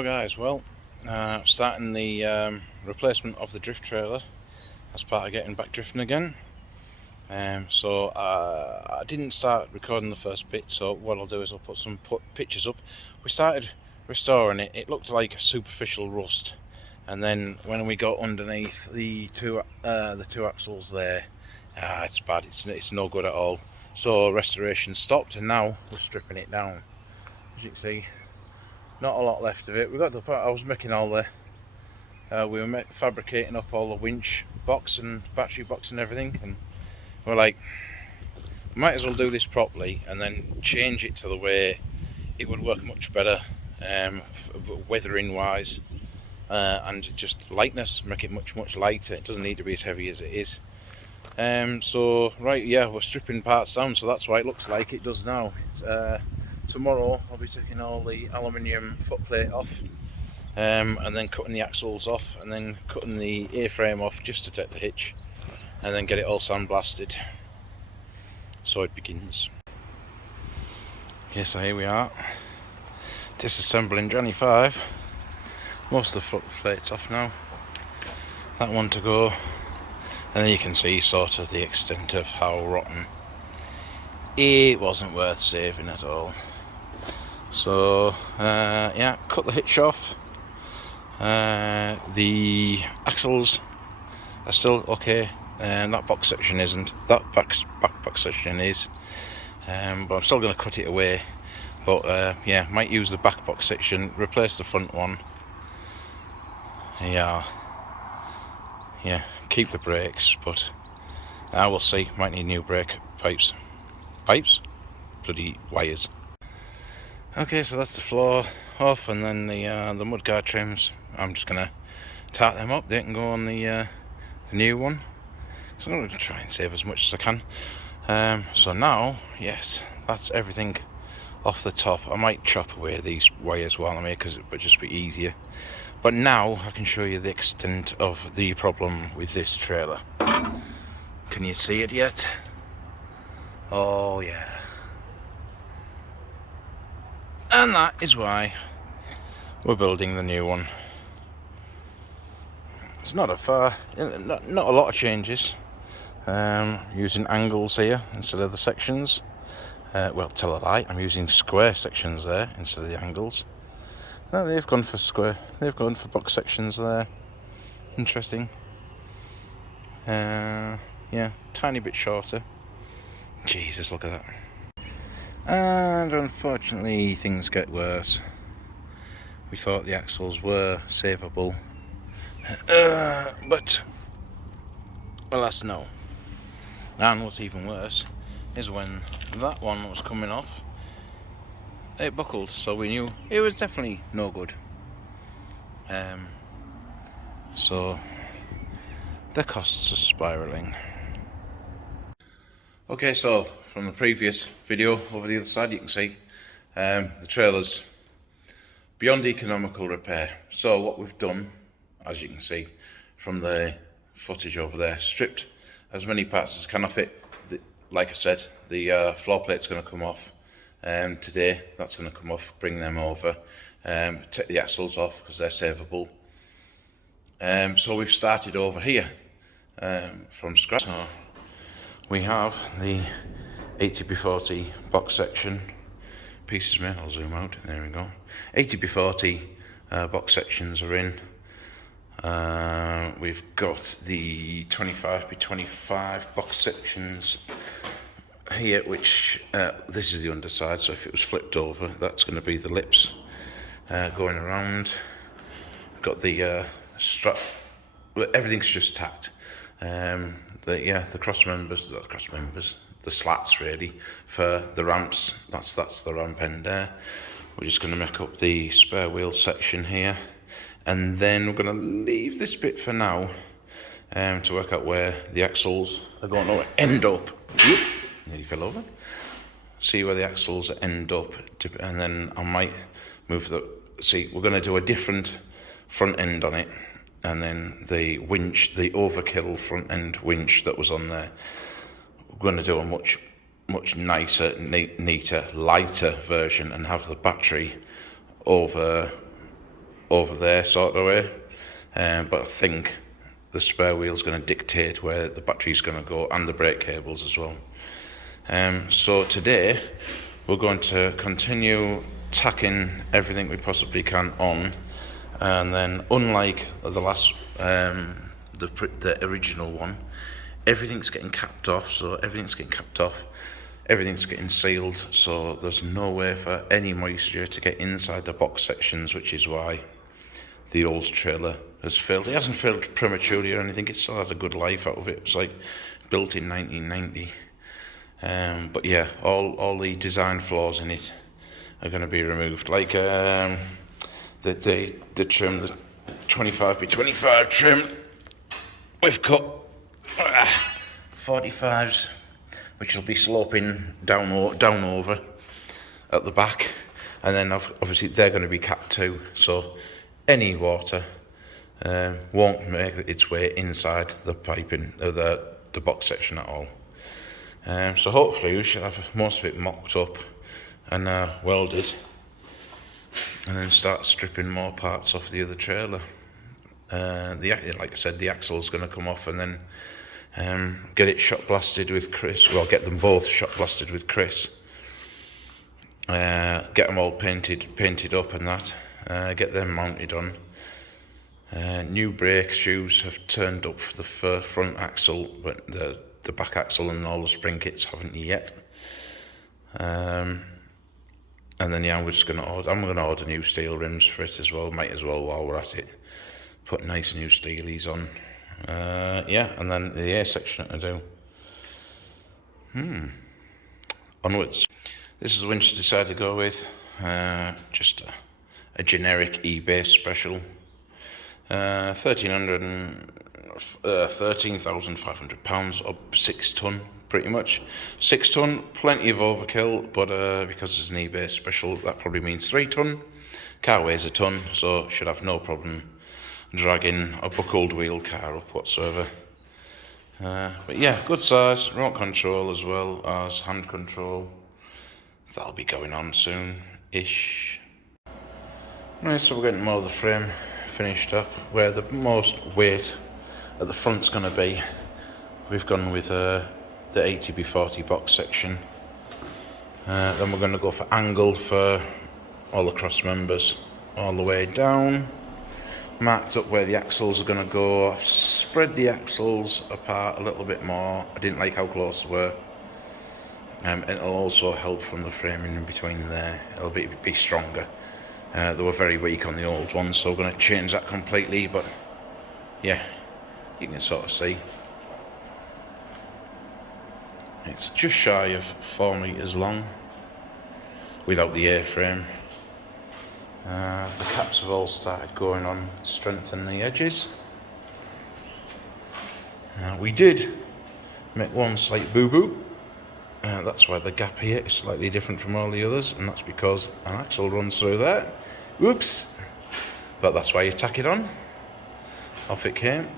Ciao guys, well, starting the replacement of the drift trailer as part of getting back drifting again. So I didn't start recording the first bit, so what I'll do is I'll put some pictures up. We started restoring it. It looked like a superficial rust, and then when we got underneath the two axles there, it's bad. It's no good at all. So restoration stopped, and now we're stripping it down. As you can see, not a lot left of it. We got the part I was making all the we were fabricating up all the winch box and battery box and everything, and we're like, might as well do this properly and then change it to the way it would work much better, weathering wise, and just lightness, make it much lighter. It doesn't need to be as heavy as it is. So right, yeah, we're stripping parts down, so that's why it looks like it does now. It's, tomorrow I'll be taking all the aluminium footplate off, and then cutting the axles off, and then cutting the A-frame off just to take the hitch, and then get it all sandblasted. So it begins. Okay, so here we are, disassembling Johnny 5. Most of the footplate's off now, that one to go, and then you can see sort of the extent of how rotten it wasn't worth saving at all. So yeah, cut the hitch off. The axles are still okay, and that box section isn't. That back box section is, but I'm still going to cut it away. But yeah, might use the back box section, replace the front one. Yeah, keep the brakes, but I will see. Might need new brake pipes, bloody wires. Okay, so that's the floor off, and then the mudguard trims. I'm just gonna tart them up. They can go on the new one. So I'm gonna try and save as much as I can. So now, yes, that's everything off the top. I might chop away these wires while I'm here, because it would just be easier. But now I can show you the extent of the problem with this trailer. Can you see it yet? Oh yeah. And that is why we're building the new one. It's not a lot of changes. Using angles here instead of the sections. Well, tell a lie, I'm using square sections there instead of the angles. No, they've gone for square. They've gone for box sections there. Interesting. Yeah, tiny bit shorter. Jesus, look at that. And unfortunately, things get worse. We thought the axles were savable, but alas, no. And what's even worse is when that one was coming off, it buckled, so we knew it was definitely no good. So the costs are spiraling. Okay, so from the previous video over the other side, you can see the trailer's beyond economical repair. So what we've done, as you can see from the footage over there, stripped as many parts as can off it. Like I said, the floor plate's going to come off today. That's going to come off, bring them over, take the axles off because they're savable. So we've started over here from scratch. So we have the 80x40 box section pieces made. I'll zoom out. There we go. 80x40 box sections are in. We've got the 25x25 box sections here, which this is the underside. So if it was flipped over, that's going to be the lips going around. We've got the strap. Everything's just tacked. The cross members, the slats really for the ramps. That's the ramp end there. We're just going to make up the spare wheel section here, and then we're going to leave this bit for now to work out where the axles are going to end up. Nearly fell over. See where the axles end up, and then I might move the. See, we're going to do a different front end on it. And then the winch, the overkill front end winch that was on there, we're going to do a much nicer, neater, lighter version, and have the battery over over there sort of way, but I think the spare wheel's going to dictate where the battery's going to go, and the brake cables as well. So today we're going to continue tacking everything we possibly can on, and then unlike the last the original one, everything's getting capped off. So everything's getting capped off, everything's getting sealed, so there's no way for any moisture to get inside the box sections, which is why the old trailer has failed. It hasn't failed prematurely or anything, it still has a good life out of it. It was like built in 1990. But yeah, all the design flaws in it are going to be removed. Like the trim, the 25x25 trim, we've cut 45s, which will be sloping down over at the back, and then obviously they're going to be capped too, so any water won't make its way inside the piping, the box section at all. So hopefully we should have most of it mocked up and welded, and then start stripping more parts off the other trailer. Like I said, the axle's going to come off, and then get it shot blasted with Chris. Well, get them both shot blasted with Chris. Get them all painted up and that. Get them mounted on. New brake shoes have turned up for the front axle, but the back axle and all the spring kits haven't yet. And then yeah, I'm gonna order new steel rims for it as well. Might as well while we're at it, put nice new steelies on. Yeah, and then the air section to do. Onwards. This is the winch I decided to go with. Just a generic eBay special. £13,500 up 6 ton, pretty much. 6 ton, plenty of overkill, but because it's an eBay special, that probably means 3 ton. Car weighs a ton, so should have no problem dragging a buckled wheel car up whatsoever. But yeah, good size, remote control as well as hand control. That'll be going on soon-ish. Right, so we're getting more of the frame finished up. Where the most weight at the front's going to be, we've gone with the 80x40 box section. Then we're going to go for angle for all the cross members all the way down. Marked up where the axles are going to go. I've spread the axles apart a little bit more. I didn't like how close they were. It'll also help from the framing in between there. It'll be stronger. They were very weak on the old ones, so we're going to change that completely. But yeah, you can sort of see. It's just shy of 4 meters long without the A-frame. The caps have all started going on to strengthen the edges. We did make one slight boo-boo. That's why the gap here is slightly different from all the others, and that's because an axle runs through there. Whoops! But that's why you tack it on. Off it came.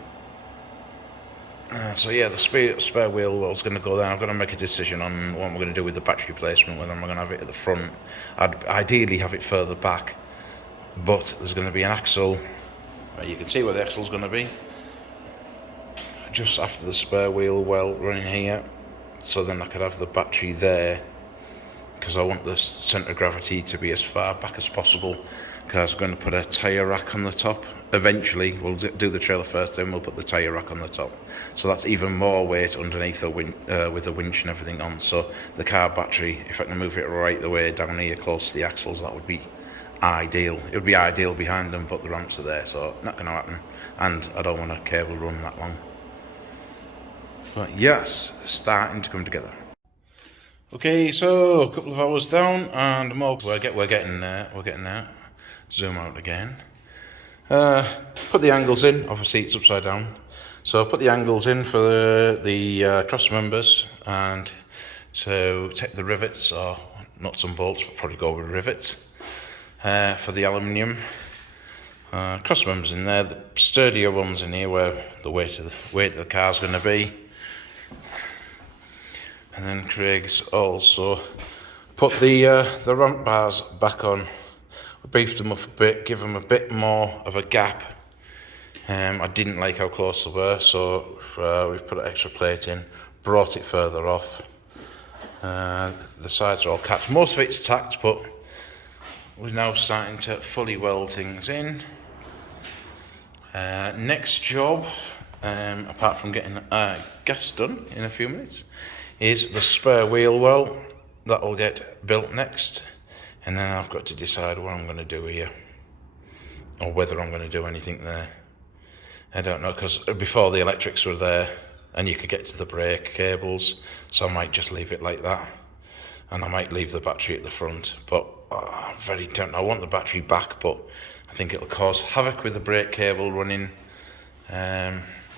So yeah, the spare wheel well's going to go there. I'm going to make a decision on what we're going to do with the battery placement, whether I'm going to have it at the front. I'd ideally have it further back, but there's going to be an axle. You can see where the axle's going to be. Just after the spare wheel well running here. So then I could have the battery there, because I want the centre of gravity to be as far back as possible, because I'm going to put a tyre rack on the top. Eventually, we'll do the trailer first, then we'll put the tyre rack on the top. So that's even more weight underneath the with the winch and everything on. So the car battery, if I can move it right the way down here close to the axles, that would be ideal. It would be ideal behind them, but the ramps are there, so not going to happen. And I don't want a cable run that long. But yes, starting to come together. Okay, so a couple of hours down, and more. We're getting there. We're getting there. Zoom out again. Put the angles in. Obviously, it's upside down. So put the angles in for the cross members, and to take the rivets or nuts and bolts. We'll probably go with rivets for the aluminium. Cross members in there. The sturdier ones in here, where the weight of the car's going to be. And then Craig's also put the ramp bars back on. beefed them up a bit, give them a bit more of a gap. I didn't like how close they were, so we've put an extra plate in, brought it further off. The sides are all capped. Most of it's tacked, but we're now starting to fully weld things in. Next job, apart from getting gas done in a few minutes, is the spare wheel well. That'll get built next, and then I've got to decide what I'm going to do here, or whether I'm going to do anything there. I don't know, because before the electrics were there and you could get to the brake cables, so I might just leave it like that, and I might leave the battery at the front, but I'm very tempted. I want the battery back, but I think it'll cause havoc with the brake cable running.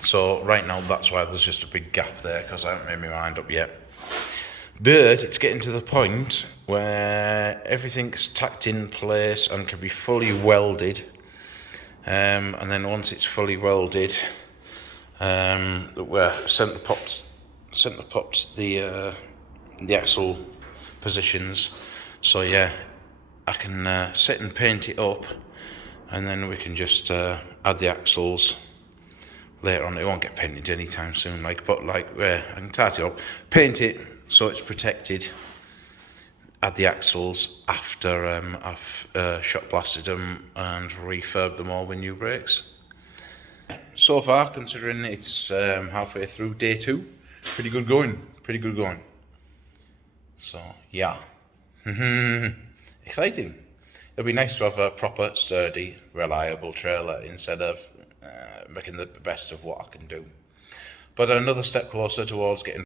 So right now that's why there's just a big gap there, because I haven't made my mind up yet. But it's getting to the point where everything's tacked in place and can be fully welded. And then once it's fully welded, we're centre popped the axle positions. So yeah, I can sit and paint it up, and then we can just add the axles later on. It won't get painted anytime soon, but I can tidy it up, paint it so it's protected, add the axles after I've shot blasted them and refurbed them all with new brakes. So far, considering it's halfway through day 2, pretty good going. So yeah, exciting. It'll be nice to have a proper, sturdy, reliable trailer instead of making the best of what I can do. But another step closer towards getting